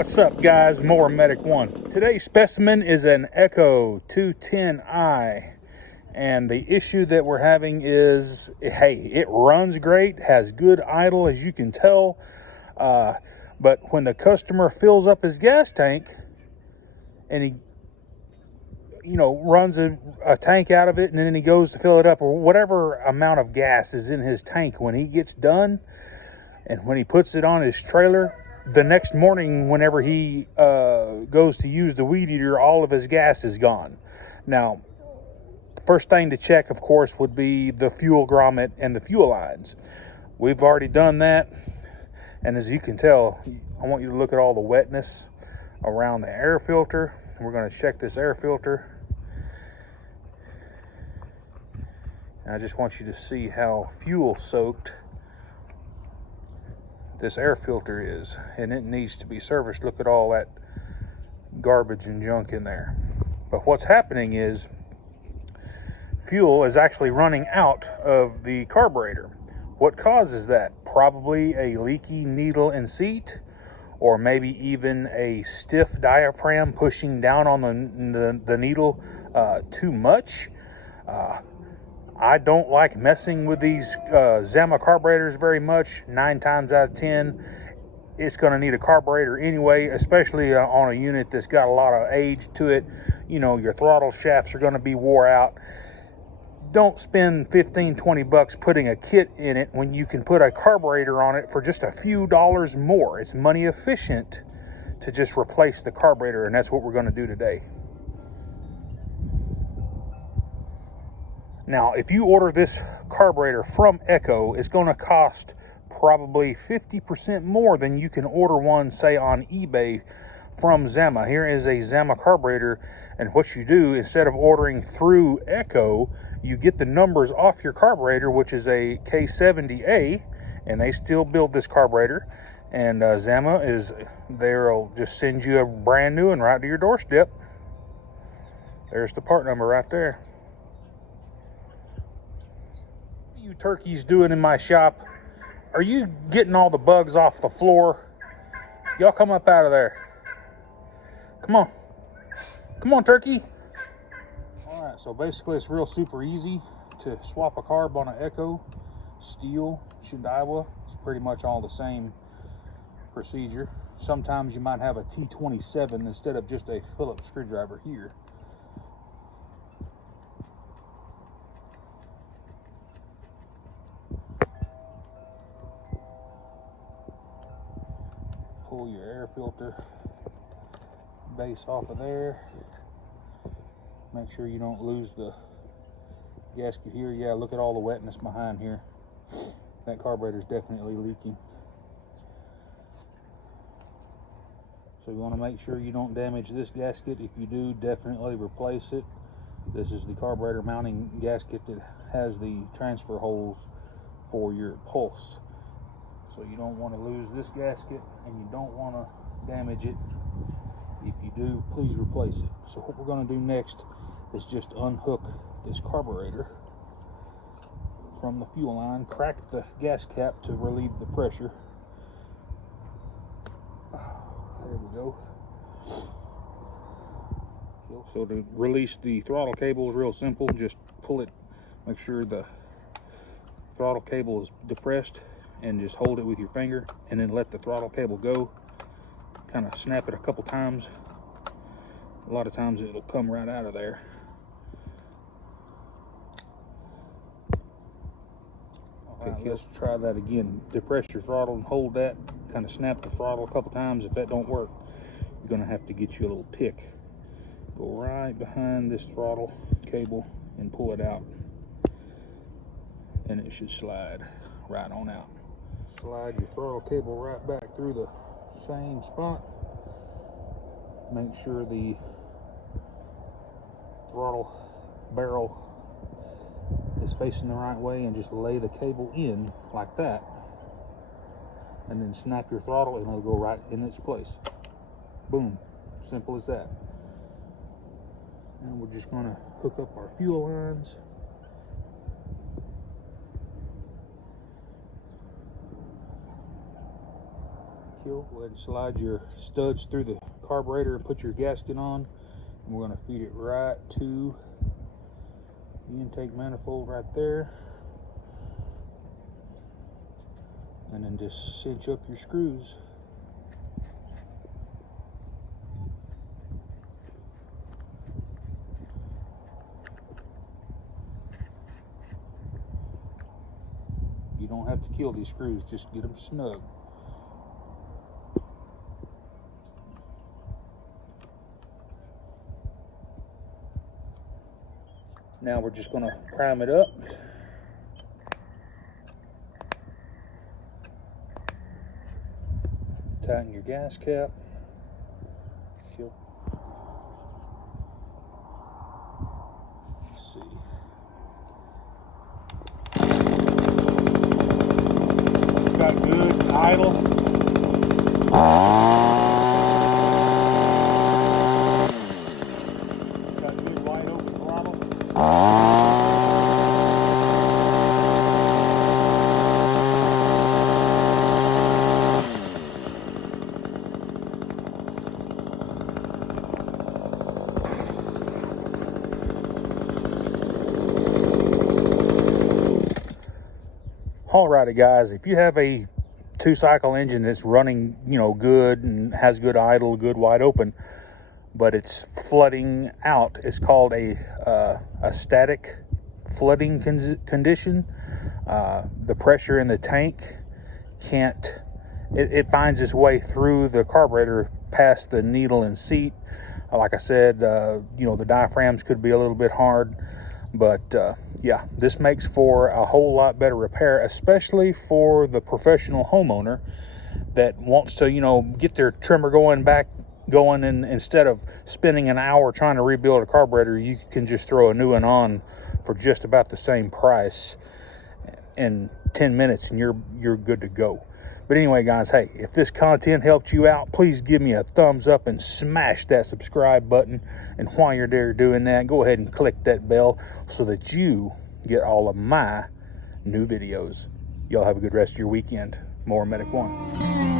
What's up, guys? Mower Medic 1. Today's specimen is an Echo 210i, and the issue that we're having is, hey, it runs great, has good idle, as you can tell, but when the customer fills up his gas tank and he runs a tank out of it, and then he goes to fill it up, or whatever amount of gas is in his tank, when he gets done and when he puts it on his trailer, the next morning, whenever he goes to use the weed eater, all of his gas is gone. Now, the first thing to check, of course, would be the fuel grommet and the fuel lines. We've already done that, and as you can tell, I want you to look at all the wetness around the air filter. We're going to check this air filter, and I just want you to see how fuel soaked this air filter is, and it needs to be serviced. Look at all that garbage and junk in there. But what's happening is fuel is actually running out of the carburetor. What causes that? Probably a leaky needle and seat, or maybe even a stiff diaphragm pushing down on the needle too much. I don't like messing with these Zama carburetors very much. 9 times out of 10, it's going to need a carburetor anyway, especially on a unit that's got a lot of age to it. Your throttle shafts are going to be wore out. Don't spend 15, 20 bucks putting a kit in it when you can put a carburetor on it for just a few dollars more. It's money efficient to just replace the carburetor, and that's what we're going to do today. Now, if you order this carburetor from Echo, it's going to cost probably 50% more than you can order one, say, on eBay from Zama. Here is a Zama carburetor, and what you do, instead of ordering through Echo, you get the numbers off your carburetor, which is a K70A, and they still build this carburetor, and Zama is there. Will just send you a brand new one right to your doorstep. There's the part number right there. You turkeys doing in my shop? Are you getting all the bugs off the floor? Y'all come up out of there. Come on, turkey. All right, so basically it's real super easy to swap a carb on an Echo, steel, Iowa. It's pretty much all the same procedure. Sometimes you might have a T27 instead of just a Phillips screwdriver here. Pull your air filter base off of there. Make sure you don't lose the gasket here. Yeah, look at all the wetness behind here. That carburetor is definitely leaking. So you want to make sure you don't damage this gasket. If you do, definitely replace it. This is the carburetor mounting gasket that has the transfer holes for your pulse. So you don't want to lose this gasket, and you don't want to damage it. If you do, please replace it. So what we're going to do next is just unhook this carburetor from the fuel line, crack the gas cap to relieve the pressure. There we go. So to release the throttle cable is real simple. Just pull it, make sure the throttle cable is depressed, and just hold it with your finger, and then let the throttle cable go. Kind of snap it a couple times. A lot of times it'll come right out of there. Okay, let's try that again. Depress your throttle and hold that. Kind of snap the throttle a couple times. If that don't work, you're going to have to get you a little pick. Go right behind this throttle cable and pull it out, and it should slide right on out. Slide your throttle cable right back through the same spot. Make sure the throttle barrel is facing the right way, and just lay the cable in like that, and then snap your throttle and it'll go right in its place. Boom. Simple as that. And we're just going to hook up our fuel lines. Go ahead and slide your studs through the carburetor and put your gasket on. And we're going to feed it right to the intake manifold right there. And then just cinch up your screws. You don't have to kill these screws, just get them snug. Now we're just going to prime it up. Tighten your gas cap. Let's see. Got good idle. Got good wide open throttle. Alrighty guys, if you have a 2-cycle engine that's running, good and has good idle, good wide open, but it's flooding out, it's called a static flooding condition. The pressure in the tank it finds its way through the carburetor past the needle and seat. Like I said, the diaphragms could be a little bit hard. But yeah, this makes for a whole lot better repair, especially for the professional homeowner that wants to, get their trimmer going, and instead of spending an hour trying to rebuild a carburetor, you can just throw a new one on for just about the same price in 10 minutes and you're good to go. But anyway, guys, hey, if this content helped you out, please give me a thumbs up and smash that subscribe button. And while you're there doing that, go ahead and click that bell so that you get all of my new videos. Y'all have a good rest of your weekend. More Medic One.